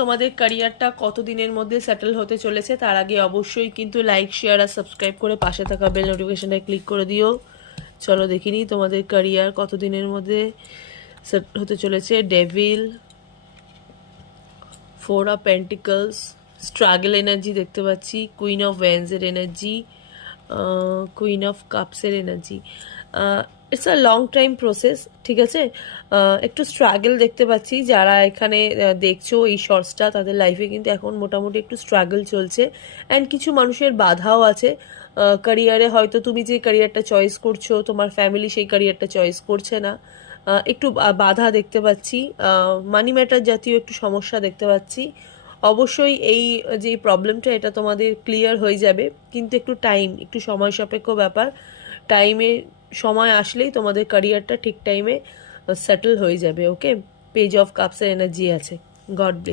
তোমাদের ক্যারিয়ারটা কতদিনের মধ্যে সেটেল হতে চলেছে তার আগে অবশ্যই কিন্তু লাইক শেয়ার আর সাবস্ক্রাইব করে পাশে থাকা বেল নোটিফিকেশনটা ক্লিক করে দিও। চলো দেখিনি তোমাদের ক্যারিয়ার কতদিনের মধ্যে সেট হতে চলেছে। Devil, 4 of pentacles, struggle energy দেখতে পাচ্ছি, কুইন অফ ওয়ান্ডসের এনার্জি, কুইন অফ কাপসের energy. It's a long time process, ঠিক আছে। একটু স্ট্রাগল দেখতে পাচ্ছি। যারা এখানে দেখছো এই শর্টসটা, তাদের লাইফে কিন্তু এখন মোটামুটি একটু স্ট্রাগল চলছে অ্যান্ড কিছু মানুষের বাধাও আছে ক্যারিয়ারে। হয়তো তুমি যে ক্যারিয়ারটা চয়েস করছো, তোমার ফ্যামিলি সেই ক্যারিয়ারটা চয়েস করছে না। একটু বাধা দেখতে পাচ্ছি, মানি ম্যাটার জাতীয় একটু সমস্যা দেখতে পাচ্ছি। অবশ্যই এই যে প্রবলেমটা, এটা তোমাদের ক্লিয়ার হয়ে যাবে, কিন্তু একটু টাইম, একটু সময় সাপেক্ষ ব্যাপার। টাইমে সময় আসলেই তোমাদের ক্যারিয়ারটা ঠিক টাইমে সেটেল হয়ে যাবে। ওকে, পেজ অফ কাপসের এনার্জি আছে। God bless.